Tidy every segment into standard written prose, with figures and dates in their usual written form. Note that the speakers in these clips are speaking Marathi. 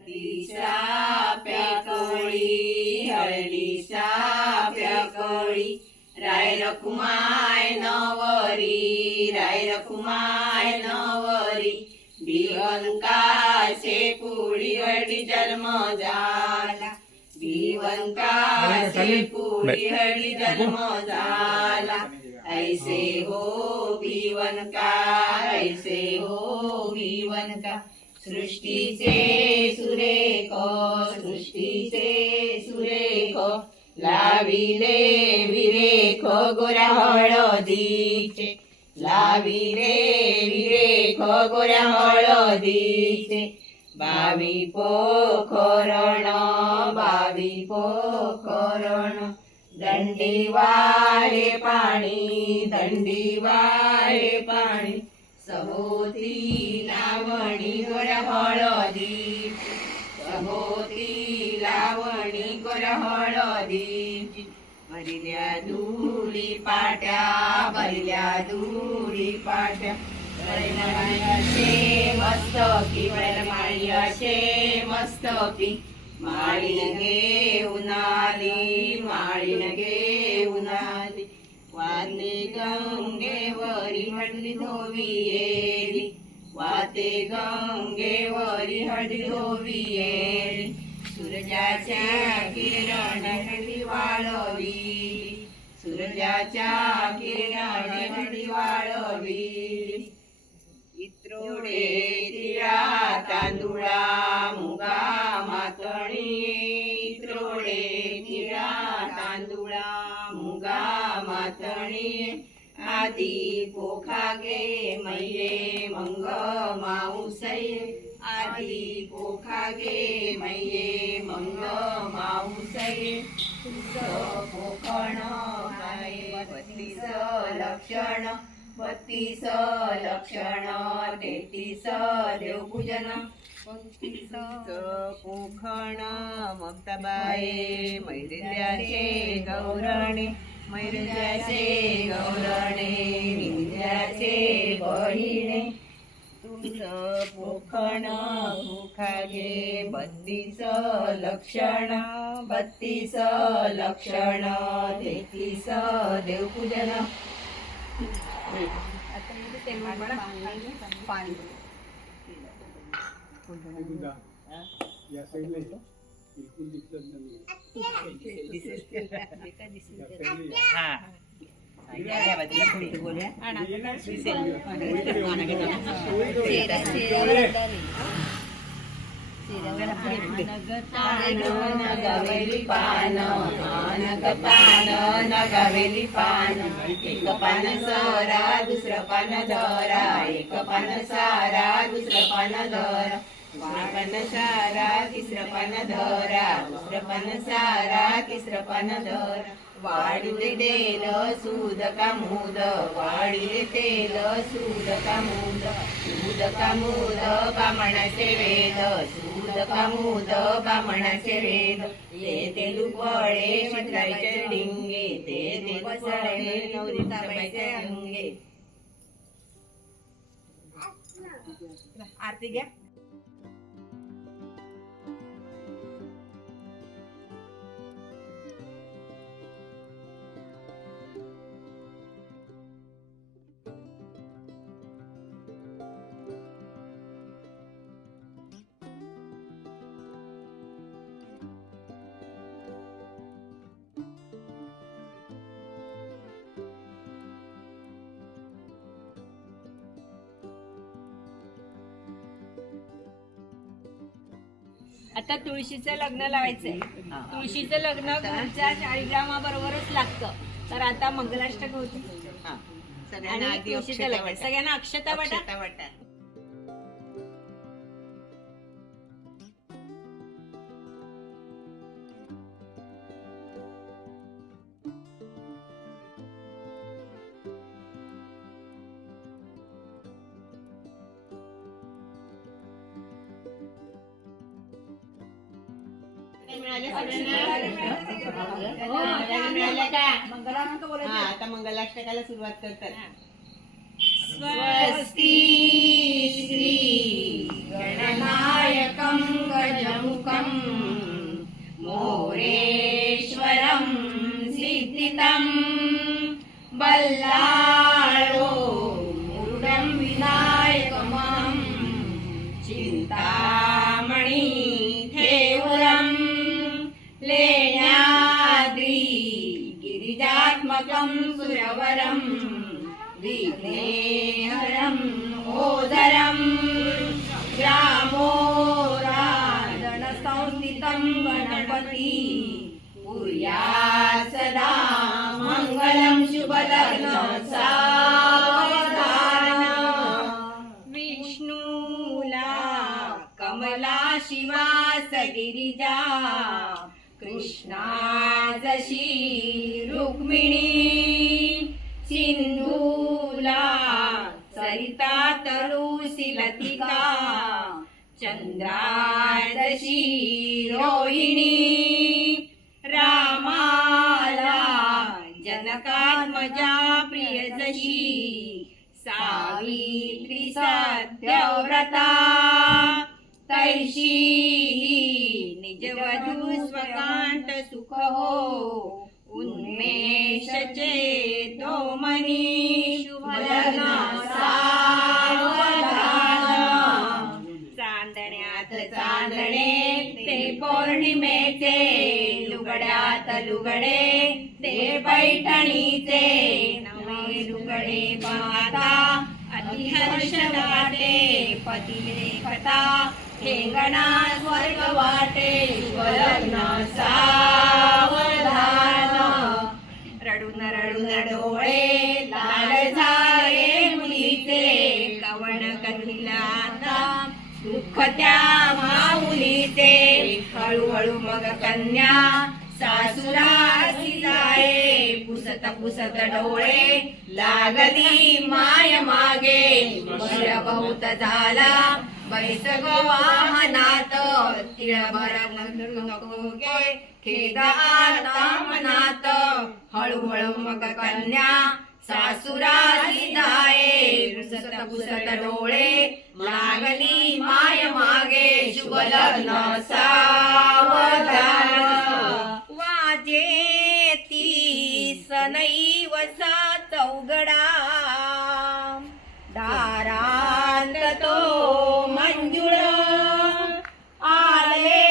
हळदीच्या प्याकळी हळदीच्या प्याकळी राय रखुमाय नवरी राय रखुमाय नवरी भिवंकाचे पुढी हळदी जन्म झाला भिवंकाचे पुढी हळदी जन्म झाला ऐसे हो भिवंका ऐसे हो भिवंका सृष्टीचे सुरेख लाविले विरेख गोऱ्या हळदीचे लाविले विरेख गोऱ्या हळदीचे बावी पोखरण दंडी वारे पाणी सभोवती लावणी गोऱ्या हळदी सभोवती लावणी गोऱ्या हळदीची भरल्या धुळी पाट्या बळमाळीचे मस्तकी माळीन घेऊन आली वाते गंगेवरी हळदी धोवियेली वाते गंगेवरी हळदी धोवियेली सूरजाच्या किरणाने हळदी वाळविली सूरजाच्या किरणाने हळदी वाळविली इत्रोडे तिळा तांदुळा मुगा मातणी इत्रोडे तिळा तांदुळा मुगा मातणी आदि पोखागे मैये मंग माऊसये आदि पोखागे मैये मंग माऊसये तुझ पोखण काय 32 लक्षण 33 देवपूजन 35 पोखण ममताबाई मैरिल्याचे गौरणे निंद्याचे बहिणे तुझं पोखण पोखागे 32 लक्षण 33 देवपूजन या साईडला येतो बिलकुल दिसत नाही नगावेली पान एक पान सारा दुसरं पान धरा एक पान सारा दुसरं पान धरा पान सारा तिसरं पान धरा दुसरं पान सारा तिसरं पान धरा वाढीले तेल सूद कामूद वाढीले तेल सूद कामूद बामणाचे वेद सूद कामूद बामणाचे वेद ये तेलुपळे शितलाईचे डिंगे ते तेलुपळे नवरी ताबाईचे अंगे आरती घ्या आता तुळशीचं लग्न लावायचंय तुळशीचं लग्न गुळच्या 40 ग्रामाबरोबरच लागतं तर आता मंगलाष्टक होती सगळ्यांना अक्षता वाटा आता मंगलाष्टकाला सुरुवात करतात. स्वस्ति श्री गणनायकं गजम् महेश्वरं सिद्धितं बल्लाळो मुरुडं विनायकमहं चिन्तामणि थेवरं लेण्याद्रि गिरिजात्मकं सुरवरं विघ्नेहरं ओदरं ग्रामोराधनसंस्थितं गणपति कुर्यात् सदा मङ्गलं शुभलग्न सावधान विष्णुला कमला शिवा गिरिजा कृष्णा जशी रुक्मिणी सिंधूला सरिता तरुषी लतिका चंद्रा जशी रोहिणी रामाला जनकात्मजा प्रिय जशी सावित्री सत्यव्रता तैशी निजवधू स्वकांत सुख हो उन्मेष चेतो मनी शुभलग्न सावधान चांदण्यात चांदणे ते पौर्णिमेचे लुगड्यात लुगडे ते पैठणीचे नवे लुगडे पाहता अतिहर्ष वाटे पतिले कथा ठेंगणा स्वर्ग वाटे शुभलग्न सावधान रडून रडून डोळे लाल झाले मुलीचे कवण कथिला दुःख त्या माऊलीचे हळूहळू मग कन्या सासुरासी जाये पुसत पुसत डोळे लागली माय मागे वर्ष बहुत झाला बैसग वाहनात तिळभर नको गे खेद आता मनात हळूहळू मग कन्या सासुरासी जाये पुसत पुसत डोळे लागली माय मागे शुभलग्न सावधान वाजे ती सनैवसा चौगडा दारांत तो मंजुळ आले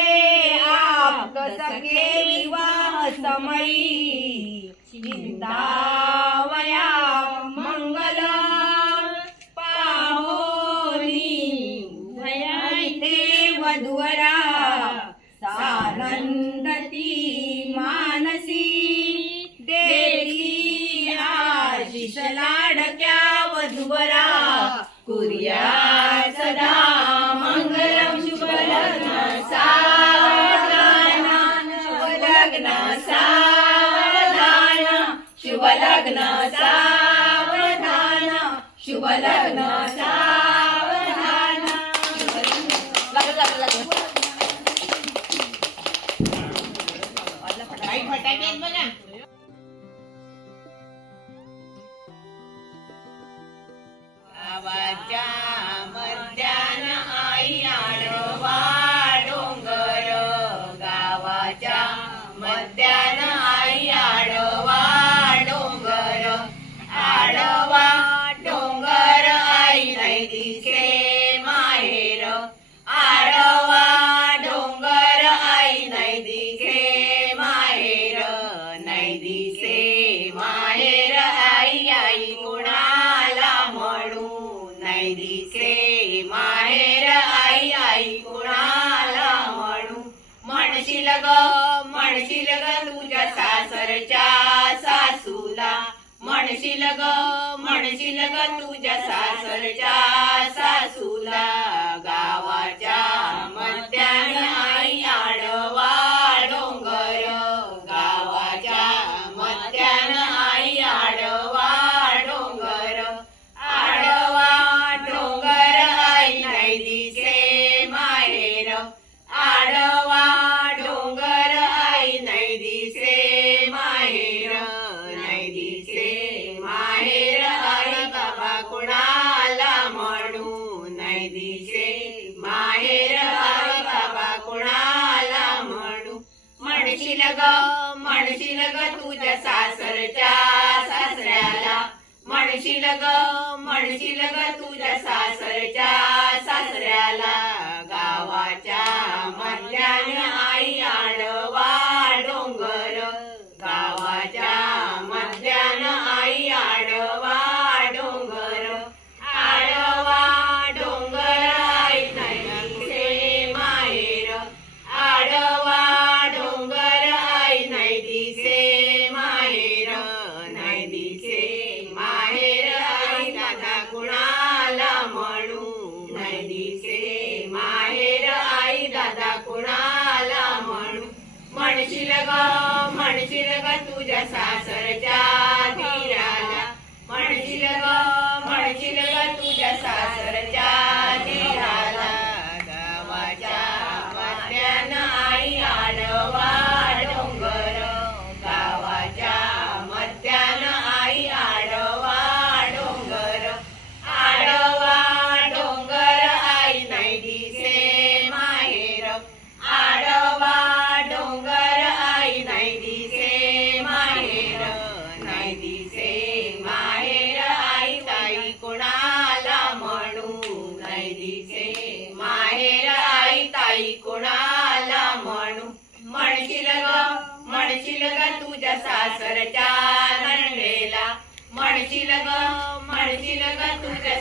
आप सखे विवाह समयी चिंतावया मंगल पाहोनी भयाइते वधुवरा सानंदती मानसी देती आशिष लाडक्या वधुवरा कुर्यात् सदा मंगलम शुभलग्न सावधान शुभलग्न सावधान शुभलग्न सावधान शुभलग्न सावधान काही फटाके आहेत बघा गावाच्या मध्यान आई आडवा डोंगर गावाच्या मध्यान आई आडवा डोंगर आडवा डोंगर आई नाही दिसे माहेर आडवा डोंगर आई नाही दिसे माहेर नाही दिसे माहेर आई आई कोणाला म्हणू नाही दिसे माहेर आई आई कोणाला म्हणू म्हणशील ग तुझ्या सासरच्या सासूला म्हणशील ग तुझ्या सासरच्या सासूला गावाच्या मध्यान आई आडवा डोंगर गावाच्या मध्यान आई आडवा डोंगर आडवा डोंगर आई नाही दिसे माहेर आडवा डोंगर आई नाही दिसे माहेर नाही दिसे माहेर आई बाबा कोणाला म्हणू नाही दिसे माहेर आई बाबा कोणाला म्हणू म्हणशील ग म्हणशील ग तुझ्या सासरच्या सासऱ्याला म्हणशील ग म्हणशील ग तुझ्या सासरच्या सासऱ्याला गावाच्या मधल्याने आई आडवा डोंगर गावाच्या मधल्यानं आई आडवा डोंगर आडवा डोंगर आई नाही दिसे माहेर आडवा डोंगर आई नाही दिसे माहेर नाही दिसे माहेर आई दादा कुणाला म्हणू नाही दिसे माहेर आई दादा कुणाला म्हणू म्हणशील ग तुझ्या सासरच्या धीराला म्हणशील ग तुझ्या सासरच्या धीराला गावाच्या मध्यानं आई आडवा डोंगर गावाच्या मध्यानं आई आडवा डोंगर आडवा डोंगर आई नाही दिसे माहेर आडवा डोंगर आई नाही दिसे माहेर नाही दिसे माहेर आई ताई कोणाला म्हणू नाही दिसे माहेर आई ताई कोणाला म्हणू म्हणशील ग तुझ्या सासरच्या नंदेला म्हणशील ग तुझ्या